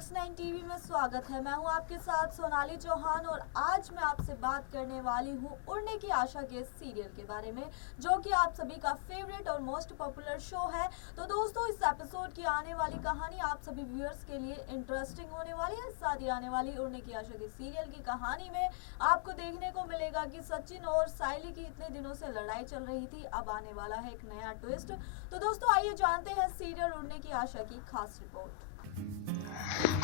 Next 9 TV में स्वागत है। मैं हूं आपके साथ सोनाली चौहान और आज मैं आपसे बात करने वाली हूं उड़ने की आशा के सीरियल के बारे में, जो कि आप सभी का फेवरेट और मोस्ट पॉपुलर शो है। तो दोस्तों, इस एपिसोड की आने वाली कहानी आप सभी व्यूअर्स के लिए इंटरेस्टिंग होने वाली है। साथ ही आने वाली उड़ने की आशा के सीरियल की कहानी में आपको देखने को मिलेगा कि सचिन और सायली की इतने दिनों से लड़ाई चल रही थी, अब आने वाला है एक नया ट्विस्ट। तो दोस्तों, आइए जानते हैं सीरियल उड़ने की आशा की खास रिपोर्ट।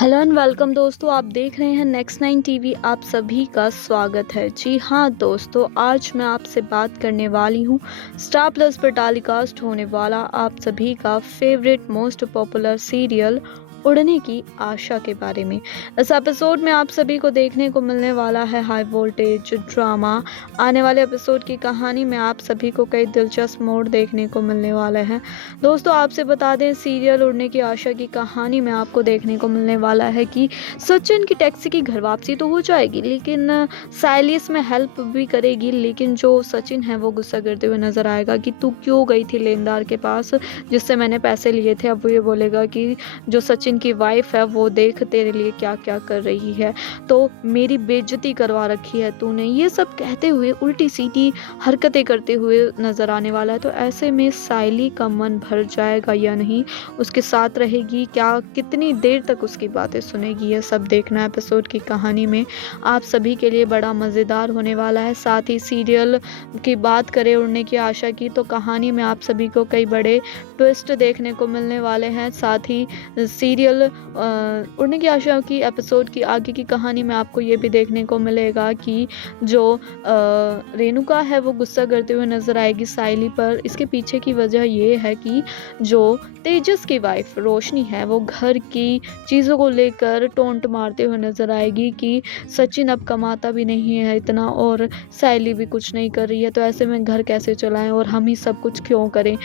हेलो एंड वेलकम दोस्तों, आप देख रहे हैं नेक्स्ट 9 टीवी। आप सभी का स्वागत है। जी हाँ दोस्तों, आज मैं आपसे बात करने वाली हूँ स्टार प्लस पर टेलीकास्ट होने वाला आप सभी का फेवरेट मोस्ट पॉपुलर सीरियल उड़ने की आशा के बारे में। इस एपिसोड में आप सभी को देखने को मिलने वाला है हाई वोल्टेज ड्रामा। आने वाले एपिसोड की कहानी में आप सभी को कई दिलचस्प मोड़ देखने को मिलने वाले हैं। दोस्तों, आपसे बता दें, सीरियल उड़ने की आशा की कहानी में आपको देखने को मिलने वाला है कि सचिन की टैक्सी की घर वापसी तो हो जाएगी, लेकिन सायली इसमें हेल्प भी करेगी। लेकिन जो सचिन है वो गुस्सा करते हुए नजर आएगा कि तू क्यों गई थी लेनदार के पास जिससे मैंने पैसे लिए थे। अब वो ये बोलेगा कि जो सचिन की वाइफ है वो देख तेरे लिए क्या क्या कर रही है, तो मेरी बेइज्जती करवा रखी है तूने। ये सब कहते हुए उल्टी सीधी हरकतें करते हुए नजर आने वाला है। तो ऐसे में सायली का मन भर जाएगा या नहीं, उसके साथ रहेगी क्या, कितनी देर तक उसकी बातें सुनेगी, ये सब देखना एपिसोड की कहानी में आप सभी के लिए बड़ा मज़ेदार होने वाला है। साथ ही सीरियल की बात करें उड़ने की आशा की, तो कहानी में आप सभी को कई बड़े ट्विस्ट देखने को मिलने वाले हैं। साथ ही सीरियल उड़ने की आशा की एपिसोड की आगे की कहानी में आपको ये भी देखने को मिलेगा कि जो रेणुका है वो गुस्सा करते हुए नजर आएगी सायली पर। इसके पीछे की वजह ये है कि जो तेजस की वाइफ रोशनी है वो घर की चीज़ों को लेकर टोंट मारते हुए नजर आएगी कि सचिन अब कमाता भी नहीं है इतना और सायली भी कुछ नहीं कर रही है, तो ऐसे में घर कैसे चलाएं और हम ही सब कुछ क्यों करें।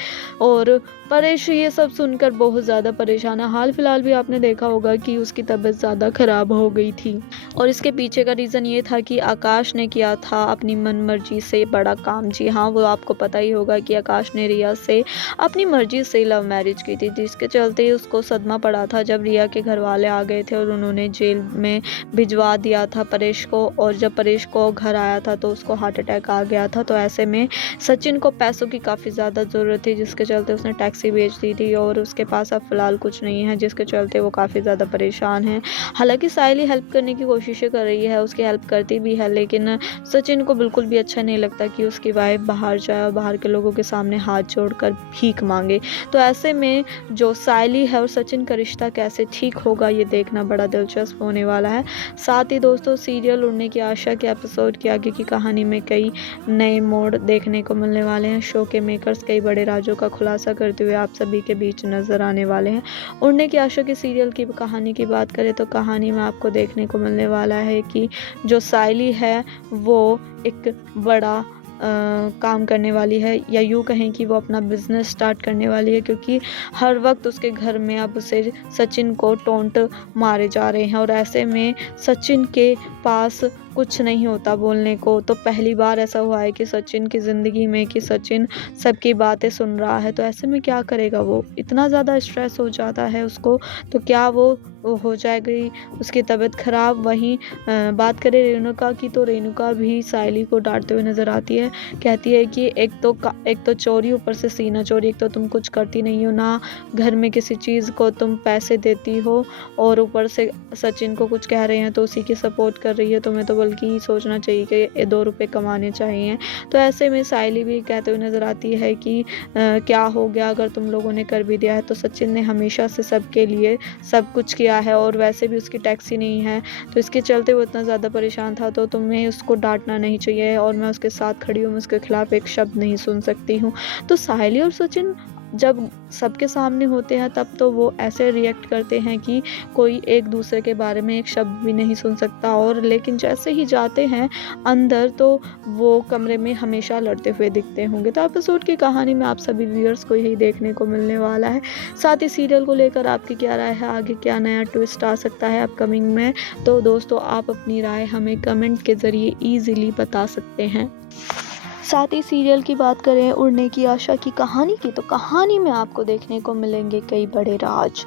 और परेश ये सब सुनकर बहुत ज़्यादा परेशान है। हाल फिलहाल भी आपने देखा होगा कि उसकी तबीयत ज़्यादा ख़राब हो गई थी और इसके पीछे का रीज़न ये था कि आकाश ने किया था अपनी मनमर्जी से बड़ा काम। जी हाँ, वो आपको पता ही होगा कि आकाश ने रिया से अपनी मर्जी से लव मैरिज की थी, जिसके चलते उसको सदमा पड़ा था जब रिया के घर वाले आ गए थे और उन्होंने जेल में भिजवा दिया था परेश को। और जब परेश को घर आया था तो उसको हार्ट अटैक आ गया था। तो ऐसे में सचिन को पैसों की काफ़ी ज़्यादा ज़रूरत थी, जिसके चलते उसने टैक्सी बेच दी थी और उसके पास अब फिलहाल कुछ नहीं है, जिसके चलते वो काफ़ी ज़्यादा परेशान है। हालांकि सायली हेल्प करने की कोशिशें कर रही है, उसकी हेल्प करती भी है, लेकिन सचिन को बिल्कुल भी अच्छा नहीं लगता कि उसकी वाइफ बाहर जाए और बाहर के लोगों के सामने हाथ जोड़कर भीख मांगे। तो ऐसे में जो सायली है और सचिन का रिश्ता कैसे ठीक होगा, ये देखना बड़ा दिलचस्प होने वाला है। साथ ही दोस्तों, सीरियल उड़ने की आशा के एपिसोड के आगे की कहानी में कई नए मोड़ देखने को मिलने वाले हैं। शो के मेकर्स कई बड़े राजों का खुलासा करते हुए आप सभी के बीच नजर आने वाले हैं। उड़ने की आशा के सीरियल की कहानी की बात करें तो कहानी में आपको देखने को मिलने वाला है कि जो सायली है वो एक बड़ा काम करने वाली है, या यूँ कहें कि वो अपना बिजनेस स्टार्ट करने वाली है, क्योंकि हर वक्त उसके घर में अब उसे सचिन को टोंट मारे जा रहे हैं और ऐसे में सचिन के पास कुछ नहीं होता बोलने को। तो पहली बार ऐसा हुआ है कि सचिन की ज़िंदगी में कि सचिन सबकी बातें सुन रहा है। तो ऐसे में क्या करेगा, वो इतना ज़्यादा स्ट्रेस हो जाता है उसको, तो क्या वो हो जाएगी उसकी तबीयत ख़राब। वहीं बात करें रेणुका की, तो रेणुका भी सायली को डांटते हुए नज़र आती है, कहती है कि एक तो चोरी, ऊपर से सीना चोरी। एक तो तुम कुछ करती नहीं हो ना, घर में किसी चीज़ को तुम पैसे देती हो, और ऊपर से सचिन को कुछ कह रहे हैं तो उसी की सपोर्ट कर रही है। तुम्हें तो बल्कि सोचना चाहिए कि 2 रुपये कमाने चाहिए। तो ऐसे में सायली भी कहते हुए नज़र आती है कि क्या हो गया अगर तुम लोगों ने कर भी दिया है, तो सचिन ने हमेशा से सबके लिए सब कुछ किया है और वैसे भी उसकी टैक्सी नहीं है, तो इसके चलते वो इतना ज़्यादा परेशान था। तो तुम्हें उसको डांटना नहीं चाहिए और मैं उसके साथ खड़ी हूँ, मैं उसके खिलाफ एक शब्द नहीं सुन सकती हूँ। तो सायली और सचिन जब सबके सामने होते हैं तब तो वो ऐसे रिएक्ट करते हैं कि कोई एक दूसरे के बारे में एक शब्द भी नहीं सुन सकता, और लेकिन जैसे ही जाते हैं अंदर तो वो कमरे में हमेशा लड़ते हुए दिखते होंगे। तो एपिसोड की कहानी में आप सभी व्यूअर्स को यही देखने को मिलने वाला है। साथ ही सीरियल को लेकर आपकी क्या राय है, आगे क्या नया ट्विस्ट आ सकता है अपकमिंग में, तो दोस्तों आप अपनी राय हमें कमेंट के ज़रिए ईजिली बता सकते हैं। साथ ही सीरियल की बात करें उड़ने की आशा की कहानी की, तो कहानी में आपको देखने को मिलेंगे कई बड़े राज।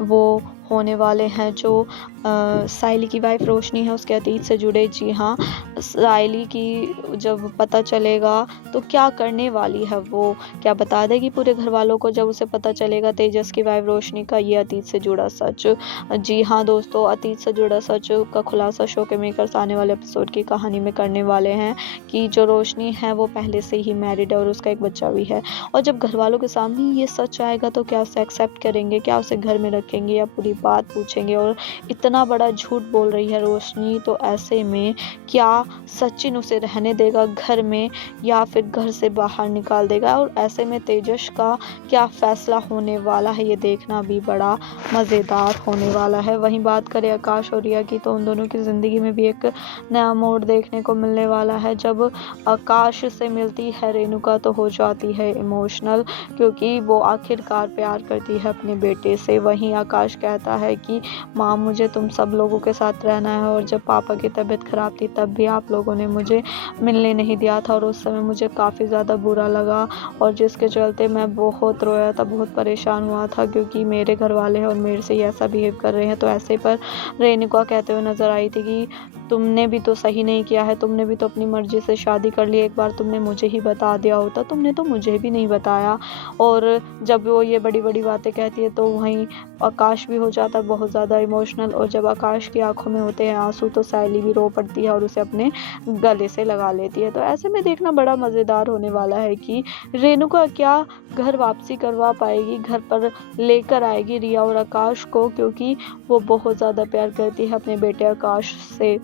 वो होने वाले हैं जो साइली की वाइफ रोशनी है उसके अतीत से जुड़े। जी हाँ, साइली की जब पता चलेगा तो क्या करने वाली है वो, क्या बता देगी पूरे घर वालों को जब उसे पता चलेगा तेजस की वाइफ रोशनी का ये अतीत से जुड़ा सच। जी हाँ दोस्तों, अतीत से जुड़ा सच का खुलासा शो के मेकर्स आने वाले एपिसोड की कहानी में करने वाले हैं कि जो रोशनी है वो पहले से ही मैरिड है और उसका एक बच्चा भी है। और जब घर वालों के सामने ये सच आएगा तो क्या उसे एक्सेप्ट करेंगे, क्या उसे घर में रखेंगे या पूरी बात पूछेंगे। और इतना बड़ा झूठ बोल रही है रोशनी, तो ऐसे में क्या सचिन उसे रहने देगा घर में या फिर घर से बाहर निकाल देगा। और ऐसे में तेजस का क्या फैसला होने वाला है ये देखना भी बड़ा मज़ेदार होने वाला है। वहीं बात करें आकाश और रिया की, तो उन दोनों की ज़िंदगी में भी एक नया मोड़ देखने को मिलने वाला है। जब आकाश से मिलती है रेणुका तो हो जाती है इमोशनल, क्योंकि वो आखिरकार प्यार करती है अपने बेटे से। वहीं आकाश कहता है कि माँ, मुझे तुम सब लोगों के साथ रहना है, और जब पापा की तबीयत ख़राब थी तब भी आप लोगों ने मुझे मिलने नहीं दिया था और उस समय मुझे काफ़ी ज़्यादा बुरा लगा, और जिसके चलते मैं बहुत रोया था, बहुत परेशान हुआ था, क्योंकि मेरे घर वाले हैं और मेरे से ही ऐसा बिहेव कर रहे हैं। तो ऐसे पर रेणुका कहते हुए नज़र आई थी कि तुमने भी तो सही नहीं किया है, तुमने भी तो अपनी मर्ज़ी से शादी कर ली, एक बार तुमने मुझे ही बता दिया होता, तुमने तो मुझे भी नहीं बताया। और जब वो ये बड़ी-बड़ी बातें कहती है तो वहीं आकाश भी हो जाता है बहुत ज़्यादा इमोशनल, और जब आकाश की आँखों में होते हैं आँसू तो सायली भी रो पड़ती है और उसे अपने गले से लगा लेती है। तो ऐसे में देखना बड़ा मज़ेदार होने वाला है कि रेणुका क्या घर वापसी करवा पाएगी, घर पर लेकर आएगी रिया और आकाश को, क्योंकि वो बहुत ज़्यादा प्यार करती है अपने बेटे आकाश से।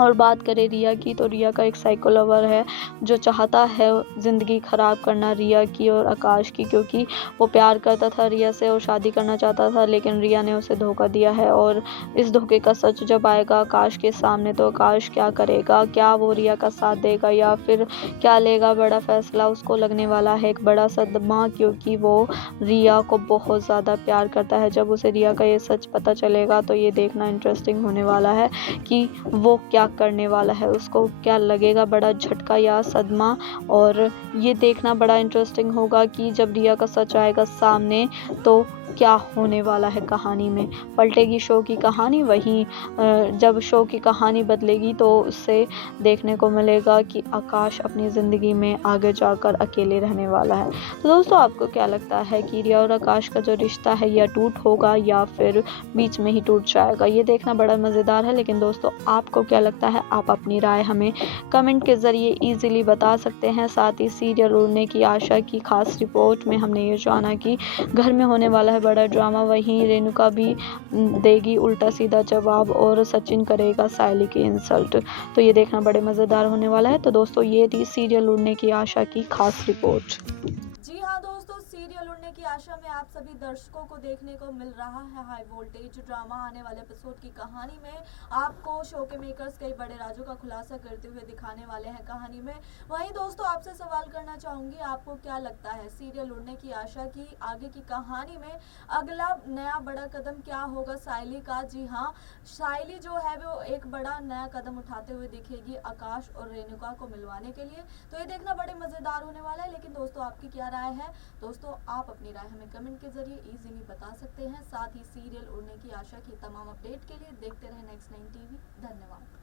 और बात करें रिया की, तो रिया का एक साइको लवर है जो चाहता है ज़िंदगी ख़राब करना रिया की और आकाश की, क्योंकि वो प्यार करता था रिया से और शादी करना चाहता था, लेकिन रिया ने उसे धोखा दिया है। और इस धोखे का सच जब आएगा आकाश के सामने तो आकाश क्या करेगा, क्या वो रिया का साथ देगा या फिर क्या लेगा बड़ा फ़ैसला। उसको लगने वाला है एक बड़ा सदमा, क्योंकि वो रिया को बहुत ज़्यादा प्यार करता है। जब उसे रिया का ये सच पता चलेगा तो ये देखना इंटरेस्टिंग होने वाला है कि वो क्या करने वाला है, उसको क्या लगेगा, बड़ा झटका या सदमा। और ये देखना बड़ा इंटरेस्टिंग होगा कि जब रिया का सच आएगा सामने तो क्या होने वाला है कहानी में, पलटेगी शो की कहानी। वहीं जब शो की कहानी बदलेगी तो उससे देखने को मिलेगा कि आकाश अपनी ज़िंदगी में आगे जाकर अकेले रहने वाला है। तो दोस्तों, आपको क्या लगता है कि रिया और आकाश का जो रिश्ता है यह टूट होगा या फिर बीच में ही टूट जाएगा, ये देखना बड़ा मज़ेदार है। लेकिन दोस्तों, आपको क्या लगता है, आप अपनी राय हमें कमेंट के ज़रिए ईज़िली बता सकते हैं। साथ ही सीरियल उड़ने की आशा की खास रिपोर्ट में हमने ये जाना कि घर में होने वाला है बड़ा ड्रामा। वहीं रेणुका भी देगी उल्टा सीधा जवाब और सचिन करेगा सायली की इंसल्ट। तो ये देखना बड़े मज़ेदार होने वाला है। तो दोस्तों, ये थी सीरियल उड़ने की आशा की खास रिपोर्ट। जी हाँ दोस्तों, सीरियल उड़ने की आशा में आप सभी दर्शकों को देखने को मिल रहा है हाई वोल्टेज ड्रामा। आने वाले एपिसोड की कहानी में आपको शो के मेकर्स कई बड़े राजों का खुलासा करते हुए दिखाने वाले हैं कहानी में। वहीं दोस्तों, आपसे सवाल करना चाहूँगी, आपको क्या लगता है सीरियल उड़ने की आशा की आगे की कहानी में अगला नया बड़ा कदम क्या होगा सायली का? जी हाँ, सायली जो है वो एक बड़ा नया कदम उठाते हुए दिखेगी आकाश और रेणुका को मिलवाने के लिए। तो ये देखना बड़े मज़ेदार होने वाला है। लेकिन दोस्तों, आपकी क्या राय है? दोस्तों, आप अपनी राय हमें कमेंट के जरिए इजीली बता सकते हैं। साथ ही सीरियल उड़ने की आशा की तमाम अपडेट के लिए देखते रहें नेक्स्ट 9 टीवी। धन्यवाद।